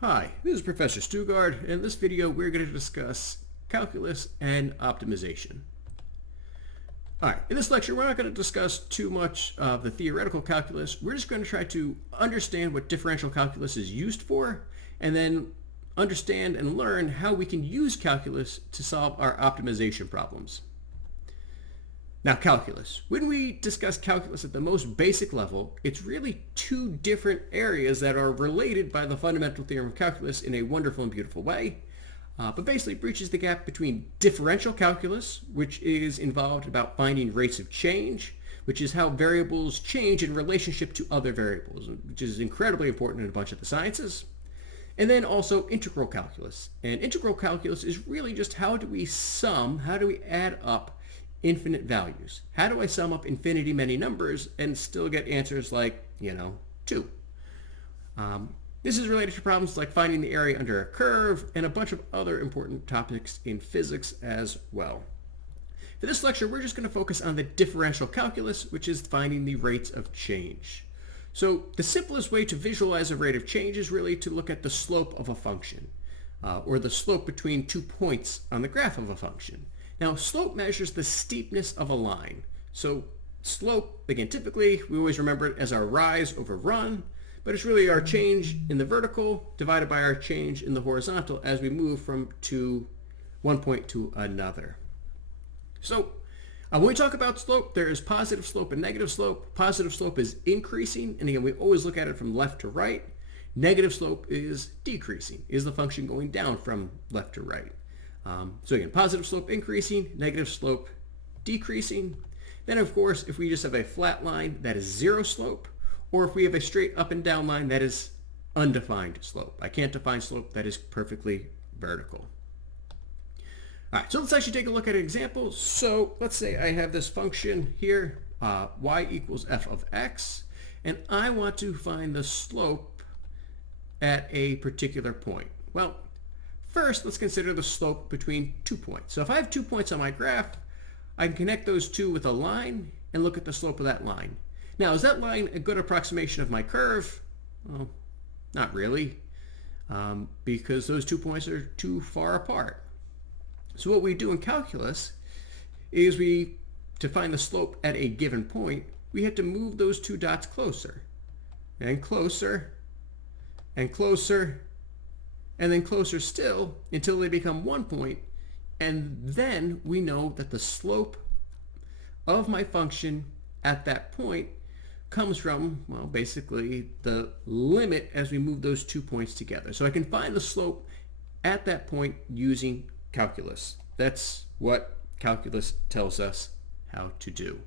Hi, this is Professor Stugard, and in this video we're going to discuss calculus and optimization. Alright, in this lecture we're not going to discuss too much of the theoretical calculus. We're just going to try to understand what differential calculus is used for, and then understand and learn how we can use calculus to solve our optimization problems. Now, calculus. When we discuss calculus at the most basic level, it's really two different areas that are related by the fundamental theorem of calculus in a wonderful and beautiful way. But basically it breaches the gap between differential calculus, which is involved about finding rates of change, which is how variables change in relationship to other variables, which is incredibly important in a bunch of the sciences. And then also integral calculus. And integral calculus is really just how do we add up infinite values? How do I sum up infinity many numbers and still get answers like, 2? This is related to problems like finding the area under a curve and a bunch of other important topics in physics as well. For this lecture, we're just going to focus on the differential calculus, which is finding the rates of change. So the simplest way to visualize a rate of change is really to look at the slope of a function, or the slope between 2 points on the graph of a function. Now, slope measures the steepness of a line. So slope, again, typically we always remember it as our rise over run, but it's really our change in the vertical divided by our change in the horizontal as we move from one point to another. So when we talk about slope, there is positive slope and negative slope. Positive slope is increasing, and again, we always look at it from left to right. Negative slope is decreasing, is the function going down from left to right. So again, positive slope increasing, negative slope decreasing. Then of course, if we just have a flat line, that is zero slope, or if we have a straight up and down line, that is undefined slope. I can't define slope that is perfectly vertical. All right, so let's actually take a look at an example. So let's say I have this function here, y equals f of x, and I want to find the slope at a particular point. Well, first, let's consider the slope between 2 points. So if I have 2 points on my graph, I can connect those two with a line and look at the slope of that line. Now, is that line a good approximation of my curve? Well, not really, because those 2 points are too far apart. So what we do in calculus is to find the slope at a given point, we have to move those two dots closer, and closer, and closer, and then closer still until they become 1 point, and then we know that the slope of my function at that point comes from, well, basically the limit as we move those 2 points together. So I can find the slope at that point using calculus. That's what calculus tells us how to do.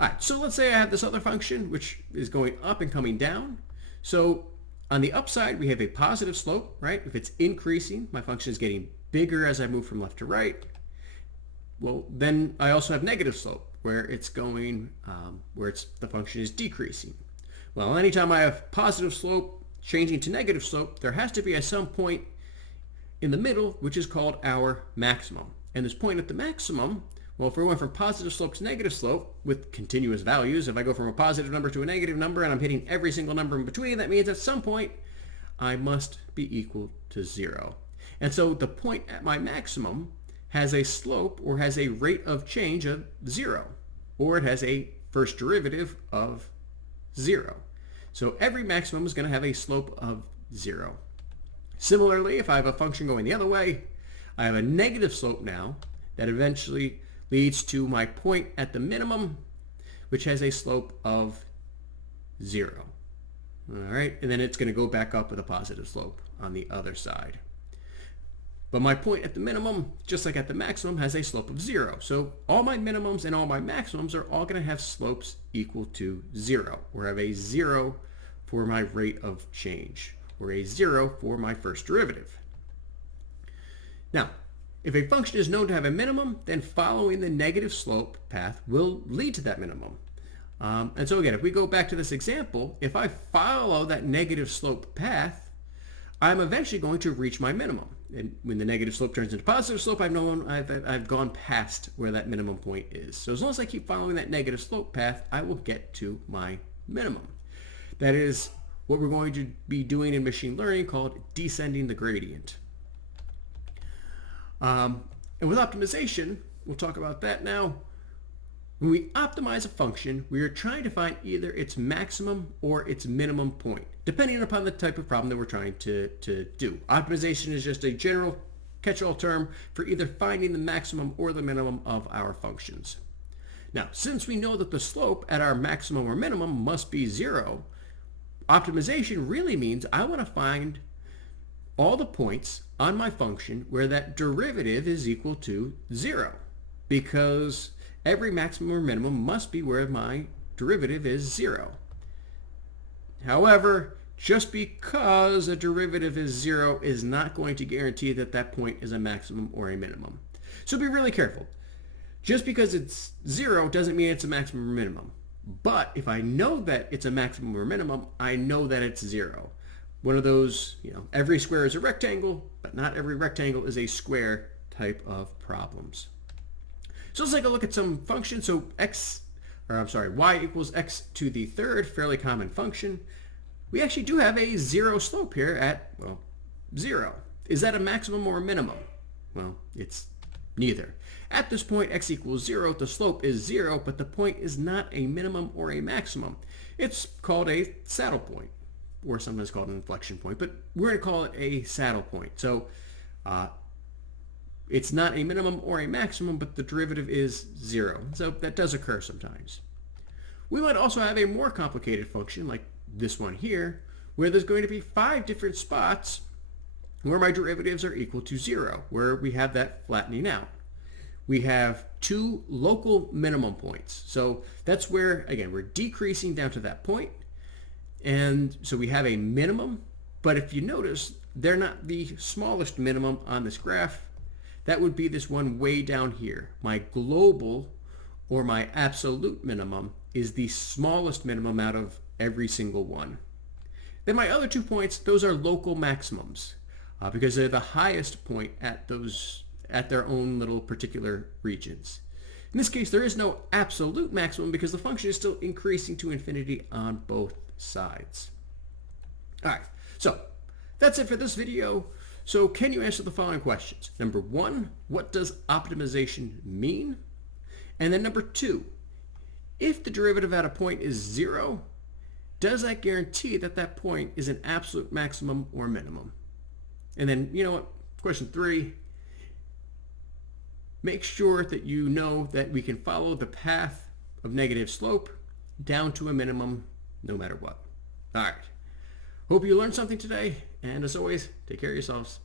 All right, so let's say I have this other function which is going up and coming down. So on the upside, we have a positive slope, right? If it's increasing, my function is getting bigger as I move from left to right. Well, then I also have negative slope, where it's going, the function is decreasing. Well, anytime I have positive slope changing to negative slope, there has to be at some point in the middle, which is called our maximum. And this point at the maximum, well, if we went from positive slope to negative slope with continuous values, if I go from a positive number to a negative number and I'm hitting every single number in between, that means at some point I must be equal to 0. And so the point at my maximum has a slope or has a rate of change of 0, or it has a first derivative of 0. So every maximum is going to have a slope of 0. Similarly, if I have a function going the other way, I have a negative slope now that eventually leads to my point at the minimum, which has a slope of 0. All right, and then it's going to go back up with a positive slope on the other side. But my point at the minimum, just like at the maximum, has a slope of 0. So all my minimums and all my maximums are all going to have slopes equal to 0, or have a 0 for my rate of change, or a 0 for my first derivative. Now, if a function is known to have a minimum, then following the negative slope path will lead to that minimum. And so again, if we go back to this example, if I follow that negative slope path, I'm eventually going to reach my minimum. And when the negative slope turns into positive slope, I've gone past where that minimum point is. So as long as I keep following that negative slope path, I will get to my minimum. That is what we're going to be doing in machine learning called descending the gradient. And with optimization, we'll talk about that now. When we optimize a function, we are trying to find either its maximum or its minimum point, depending upon the type of problem that we're trying to do. Optimization is just a general catch-all term for either finding the maximum or the minimum of our functions. Now, since we know that the slope at our maximum or minimum must be 0, optimization really means I want to find all the points on my function where that derivative is equal to 0, because every maximum or minimum must be where my derivative is 0. However, just because a derivative is 0 is not going to guarantee that that point is a maximum or a minimum. So be really careful. Just because it's 0 doesn't mean it's a maximum or minimum. But if I know that it's a maximum or minimum, I know that it's 0. One of those, every square is a rectangle, but not every rectangle is a square type of problems. So let's take a look at some functions. So y equals x to the third, fairly common function. We actually do have a 0 slope here at, 0. Is that a maximum or a minimum? Well, it's neither. At this point, x equals 0, the slope is 0, but the point is not a minimum or a maximum. It's called a saddle point, or sometimes called an inflection point, but we're going to call it a saddle point. So it's not a minimum or a maximum, but the derivative is 0. So that does occur sometimes. We might also have a more complicated function like this one here, where there's going to be 5 different spots where my derivatives are equal to 0, where we have that flattening out. We have 2 local minimum points. So that's where, again, we're decreasing down to that point. And so we have a minimum, but if you notice, they're not the smallest minimum on this graph. That would be this one way down here. My global or my absolute minimum is the smallest minimum out of every single one. Then my other 2 points, those are local maximums because they're the highest point at their own little particular regions. In this case, there is no absolute maximum because the function is still increasing to infinity on both sides. All right, so that's it for this video. So can you answer the following questions? Number 1, what does optimization mean? And then number 2, if the derivative at a point is 0, does that guarantee that that point is an absolute maximum or minimum? And then, question 3, make sure that you know that we can follow the path of negative slope down to a minimum no matter what. All right. Hope you learned something today. And as always, take care of yourselves.